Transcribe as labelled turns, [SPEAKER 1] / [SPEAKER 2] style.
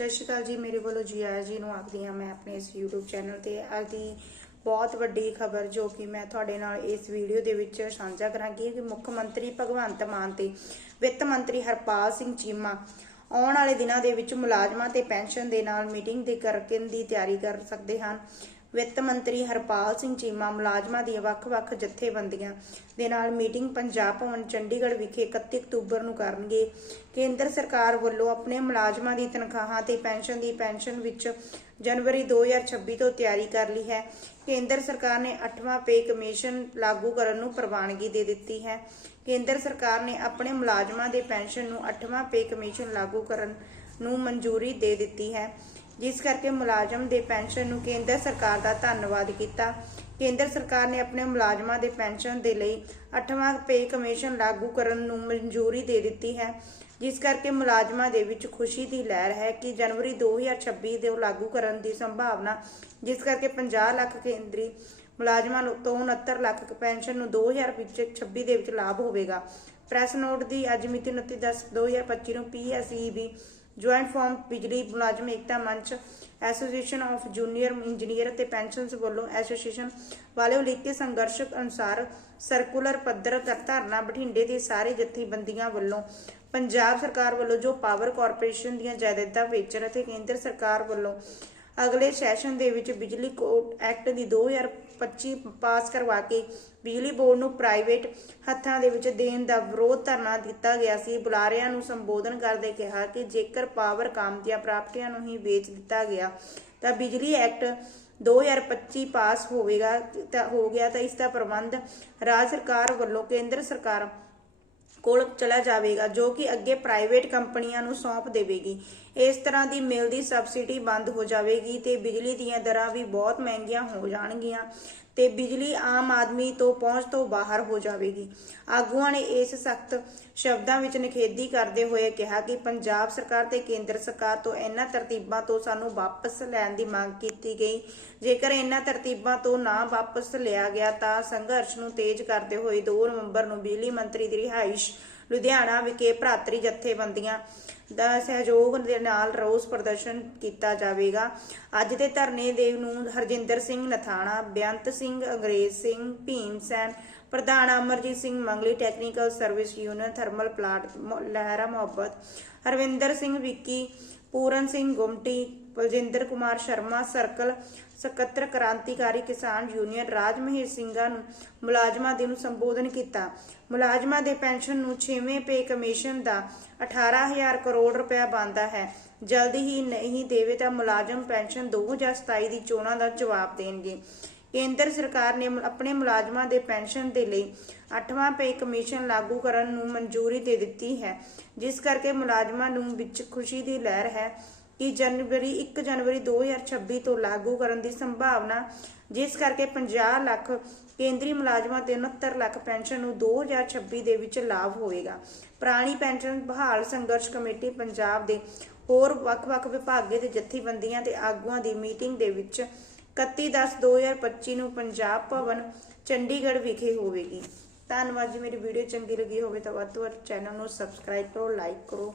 [SPEAKER 1] ਸਤਿ ਸ਼੍ਰੀ ਅਕਾਲ ਜੀ, ਮੇਰੇ ਵੱਲੋਂ ਜੀ ਆਇਆ ਜੀ ਨੂੰ ਆਖਦੀ ਹਾਂ ਮੈਂ ਆਪਣੇ ਇਸ YouTube ਚੈਨਲ ਤੇ ਅੱਜ ਦੀ ਬਹੁਤ ਵੱਡੀ ਖਬਰ ਜੋ ਕਿ ਮੈਂ ਤੁਹਾਡੇ ਨਾਲ ਇਸ ਵੀਡੀਓ ਦੇ ਵਿੱਚ ਸਾਂਝਾ ਕਰਾਂਗੀ ਕਿ ਮੁੱਖ ਮੰਤਰੀ ਭਗਵੰਤ ਮਾਨ ਤੇ ਵਿੱਤ ਮੰਤਰੀ ਹਰਪਾਲ ਸਿੰਘ ਚੀਮਾ ਆਉਣ ਵਾਲੇ ਦਿਨਾਂ ਦੇ ਵਿੱਚ ਮੁਲਾਜ਼ਮਾਂ ਤੇ ਪੈਨਸ਼ਨ ਦੇ ਨਾਲ ਮੀਟਿੰਗ ਦੇ ਕਰਨ ਦੀ ਤਿਆਰੀ ਕਰ ਸਕਦੇ ਹਨ। ਵਿੱਤ ਮੰਤਰੀ ਹਰਪਾਲ ਸਿੰਘ ਚੀਮਾ ਮੁਲਾਜ਼ਮਾਂ ਦੀਆਂ ਵੱਖ-ਵੱਖ ਜਥੇਬੰਦੀਆਂ ਦੇ ਨਾਲ ਮੀਟਿੰਗ ਪੰਜਾਬ ਭਵਨ ਚੰਡੀਗੜ੍ਹ ਵਿਖੇ 31 ਅਕਤੂਬਰ ਨੂੰ ਕਰਨਗੇ। ਕੇਂਦਰ ਸਰਕਾਰ ਵੱਲੋਂ ਆਪਣੇ ਮੁਲਾਜ਼ਮਾਂ ਦੀ ਤਨਖਾਹਾਂ ਤੇ ਪੈਨਸ਼ਨ ਦੀ ਪੈਨਸ਼ਨ ਵਿੱਚ ਜਨਵਰੀ 2026 ਤੋਂ ਤਿਆਰੀ ਕਰ ਲਈ ਹੈ। ਕੇਂਦਰ ਸਰਕਾਰ ਨੇ 8ਵਾਂ ਪੇ ਕਮਿਸ਼ਨ ਲਾਗੂ ਕਰਨ ਨੂੰ ਪ੍ਰਵਾਨਗੀ ਦੇ ਦਿੱਤੀ ਹੈ। ਕੇਂਦਰ ਸਰਕਾਰ ਨੇ ਆਪਣੇ ਮੁਲਾਜ਼ਮਾਂ ਦੇ ਪੈਨਸ਼ਨ ਨੂੰ 8ਵਾਂ ਪੇ ਕਮਿਸ਼ਨ ਲਾਗੂ ਕਰਨ ਨੂੰ ਮਨਜ਼ੂਰੀ ਦੇ ਦਿੱਤੀ ਹੈ। ਜਿਸ ਕਰਕੇ ਮੁਲਾਜ਼ਮ ਦੇ ਪੈਨਸ਼ਨ ਨੂੰ ਕੇਂਦਰ ਸਰਕਾਰ ਦਾ ਧੰਨਵਾਦ ਕੀਤਾ। ਕੇਂਦਰ ਸਰਕਾਰ ਨੇ ਆਪਣੇ ਮੁਲਾਜ਼ਮਾਂ ਦੇ ਪੈਨਸ਼ਨ ਦੇ ਲਈ 8ਵਾਂ ਪੇ ਕਮਿਸ਼ਨ ਲਾਗੂ ਕਰਨ ਨੂੰ ਮਨਜ਼ੂਰੀ ਦੇ ਦਿੱਤੀ ਹੈ। ਜਿਸ ਕਰਕੇ ਮੁਲਾਜ਼ਮਾਂ ਦੇ ਵਿੱਚ ਖੁਸ਼ੀ ਦੀ ਲਹਿਰ ਹੈ ਕਿ ਜਨਵਰੀ 2026 ਦੇ ਲਾਗੂ ਕਰਨ ਦੀ ਸੰਭਾਵਨਾ, ਜਿਸ ਕਰਕੇ 50 ਲੱਖ ਕੇਂਦਰੀ ਮੁਲਾਜ਼ਮਾਂ ਨੂੰ ਤੋਂ 69 ਲੱਖ ਪੈਨਸ਼ਨ ਨੂੰ 2026 ਦੇ ਵਿੱਚ ਲਾਭ ਹੋਵੇਗਾ। ਪ੍ਰੈਸ ਨੋਟ ਦੀ ਅੱਜ ਮਿਤੀ 29/10/2025 ਨੂੰ ਪੀਐਸਈਬੀ ਜੁਆਇੰਟ ਫਾਰਮ ਬਿਜਲੀ ਮੁਲਾਜ਼ਮ ਏਕਤਾ ਮੰਚ ਐਸੋਸੀਏਸ਼ਨ ਆਫ ਜੂਨੀਅਰ ਇੰਜੀਨੀਅਰ ਤੇ ਪੈਨਸ਼ਨਸ ਵੱਲੋਂ ਐਸੋਸੀਏਸ਼ਨ ਵਾਲੇ ਉਲੀਕੇ ਸੰਘਰਸ਼ ਅਨੁਸਾਰ ਸਰਕੂਲਰ ਪੱਧਰ ਕਰ ਧਰਨਾ ਬਠਿੰਡੇ ਦੇ ਸਾਰੇ ਜਥੇਬੰਦੀਆਂ ਵੱਲੋਂ ਪੰਜਾਬ ਸਰਕਾਰ ਵੱਲੋਂ ਜੋ ਪਾਵਰ ਕਾਰਪੋਰੇਸ਼ਨ ਦੀਆਂ ਜਾਇਦਾਦਾਂ ਵੇਚਣ ਅਤੇ ਕੇਂਦਰ ਸਰਕਾਰ ਵੱਲੋਂ ਅਗਲੇ ਸੈਸ਼ਨ ਦੇ ਵਿੱਚ ਬਿਜਲੀ ਕੋਡ ਐਕਟ ਦੀ 2025 ਪਾਸ ਕਰਵਾ ਕੇ ਬਿਜਲੀ ਬੋਰਡ ਨੂੰ ਪ੍ਰਾਈਵੇਟ ਹੱਥਾਂ ਦੇ ਵਿੱਚ ਦੇਣ ਦਾ ਵਿਰੋਧ ਧਰਨਾ ਦਿੱਤਾ ਗਿਆ ਸੀ। ਬੁਲਾਰਿਆਂ ਨੂੰ ਸੰਬੋਧਨ ਕਰਦੇ ਕਿਹਾ ਕਿ ਜੇਕਰ ਪਾਵਰ ਕਾਮ ਦੀਆਂ ਪ੍ਰਾਪਤੀਆਂ ਨੂੰ ਹੀ ਵੇਚ ਦਿੱਤਾ ਗਿਆ ਤਾਂ ਬਿਜਲੀ ਐਕਟ 2025 ਪਾਸ ਹੋਵੇਗਾ ਤਾਂ ਹੋ ਗਿਆ ਤਾਂ ਇਸ ਦਾ ਪ੍ਰਬੰਧ ਰਾਜ ਸਰਕਾਰ ਵੱਲੋਂ ਕੇਂਦਰ ਸਰਕਾਰ ਕੋਲ ਚਲਾ ਜਾਵੇਗਾ, ਜੋ ਕਿ ਅੱਗੇ ਪ੍ਰਾਈਵੇਟ ਕੰਪਨੀਆਂ ਨੂੰ ਸੌਂਪ ਦੇਵੇਗੀ। ਇਸ ਤਰ੍ਹਾਂ ਦੀ ਮਿਲ ਦੀ ਸਬਸਿਡੀ ਬੰਦ ਹੋ ਜਾਵੇਗੀ ਤੇ ਬਿਜਲੀ ਦੀਆਂ ਦਰਾਂ ਵੀ ਬਹੁਤ ਮਹਿੰਗੀਆਂ ਹੋ ਜਾਣਗੀਆਂ। ਤੇ ਬਿਜਲੀ ਆਮ ਆਦਮੀ ਤੋਂ ਪਹੁੰਚ ਤੋਂ ਬਾਹਰ ਹੋ ਜਾਵੇਗੀ। ਆਗੂਆਂ ਨੇ ਇਸ ਸਖਤ ਸ਼ਬਦਾਂ ਵਿੱਚ ਨਿਖੇਧੀ ਕਰਦੇ ਹੋਏ ਕਿਹਾ ਕਿ ਪੰਜਾਬ ਸਰਕਾਰ ਤੇ ਕੇਂਦਰ ਸਰਕਾਰ ਤੋਂ ਇਹਨਾਂ ਤਰਤੀਬਾਂ ਤੋਂ ਸਾਨੂੰ ਵਾਪਸ ਲੈਣ ਦੀ ਮੰਗ ਕੀਤੀ ਗਈ। ਜੇਕਰ ਇਹਨਾਂ ਤਰਤੀਬਾਂ ਤੋਂ ਨਾ ਵਾਪਸ ਲਿਆ ਗਿਆ ਤਾਂ ਸੰਘਰਸ਼ ਨੂੰ ਤੇਜ਼ ਕਰਦੇ ਹੋਏ 2 ਨਵੰਬਰ ਨੂੰ ਬਿਜਲੀ ਮੰਤਰੀ ਦੀ ਰਿਹਾਇਸ਼ ਲੁਧਿਆਣਾ ਵਿਖੇ ਭਰਾਤਰੀ ਜਥੇਬੰਦੀਆਂ ਦਾ ਸਹਿਯੋਗ ਦੇ ਨਾਲ ਰੋਸ ਪ੍ਰਦਰਸ਼ਨ ਕੀਤਾ ਜਾਵੇਗਾ। ਅੱਜ ਦੇ ਧਰਨੇ ਦੇ ਨੂੰ ਹਰਜਿੰਦਰ ਸਿੰਘ ਨਥਾਣਾ, ਬੇਅੰਤ ਸਿੰਘ ਅੰਗਰੇਜ਼ ਸਿੰਘ, ਭੀਮ ਸੈਨ, ਪ੍ਰਧਾਨ Amarjit Singh Mangli, technical service union, thermal plant, ਮੋ- ਲਹਿਰਾ ਮੁਹੱਬਤ, ਹਰਵਿੰਦਰ ਸਿੰਘ ਵਿੱਕੀ, ਪੂਰਨ ਸਿੰਘ ਗੁਮਟੀ ਬਲਜਿੰਦਰ ਕੁਮਾਰ ਸ਼ਰਮਾ, ਸਰਕਲ ਸਕੱਤਰ ਕ੍ਰਾਂਤੀਕਾਰੀ ਕਿਸਾਨ ਯੂਨੀਅਨ ਰਾਜ ਮਹੇਸ਼ ਸਿੰਘਾਂ ਨੂੰ ਮੁਲਾਜ਼ਮਾਂ ਦੇ ਨੂੰ ਸੰਬੋਧਨ ਕੀਤਾ। ਮੁਲਾਜ਼ਮਾਂ ਦੇ ਪੈਨਸ਼ਨ ਨੂੰ 6ਵੇਂ ਪੇ ਕਮਿਸ਼ਨ ਦਾ 18000 ਕਰੋੜ ਰੁਪਇਆ ਬਣਦਾ ਹੈ। ਜਲਦੀ ਹੀ ਨਹੀਂ ਦੇਵੇ ਤਾਂ ਮੁਲਾਜ਼ਮ ਪੈਨਸ਼ਨ 2027 ਦੀ ਚੋਣਾਂ ਦਾ ਜਵਾਬ ਦੇਣਗੇ। ਕੇਂਦਰ ਸਰਕਾਰ ਨੇ ਆਪਣੇ ਮੁਲਾਜ਼ਮਾਂ ਦੇ ਪੈਨਸ਼ਨ ਦੇ ਲਈ 8ਵਾਂ ਪੇ ਕਮਿਸ਼ਨ ਲਾਗੂ ਕਰਨ ਨੂੰ ਮਨਜ਼ੂਰੀ ਦੇ ਦਿੱਤੀ ਹੈ, ਜਿਸ ਕਰਕੇ ਮੁਲਾਜ਼ਮਾਂ ਨੂੰ ਵਿੱਚ ਖੁਸ਼ੀ ਦੀ ਲਹਿਰ ਹੈ। ਕਿ ਜਨਵਰੀ 1 ਜਨਵਰੀ 2026 ਤੋਂ ਲਾਗੂ ਕਰਨ ਦੀ ਸੰਭਾਵਨਾ, ਜਿਸ ਕਰਕੇ 50 ਲੱਖ ਕੇਂਦਰੀ ਮੁਲਾਜ਼ਮਾਂ ਤੇ 69 ਲੱਖ ਪੈਨਸ਼ਨ ਨੂੰ 2026 ਦੇ ਵਿੱਚ ਲਾਭ ਹੋਵੇਗਾ। ਪੁਰਾਣੀ ਪੈਨਸ਼ਨ ਬਹਾਲ ਸੰਘਰਸ਼ ਕਮੇਟੀ ਪੰਜਾਬ ਦੇ ਹੋਰ ਵੱਖ-ਵੱਖ ਵਿਭਾਗੇ ਦੇ ਜਥੇਬੰਦੀਆਂ ਤੇ ਆਗੂਆਂ ਦੀ ਮੀਟਿੰਗ ਦੇ ਵਿੱਚ 31/10/2025 ਨੂੰ ਪੰਜਾਬ ਭਵਨ, ਚੰਡੀਗੜ੍ਹ ਵਿਖੇ ਹੋਵੇਗੀ। ਧੰਨਵਾਦ ਜੀ, ਮੇਰੀ ਵੀਡੀਓ ਚੰਗੀ ਲੱਗੀ ਹੋਵੇ ਤਾਂ ਵੱਧ ਤੋਂ ਵੱਧ ਚੈਨਲ ਨੂੰ ਸਬਸਕ੍ਰਾਈਬ ਕਰੋ, ਲਾਈਕ ਕਰੋ।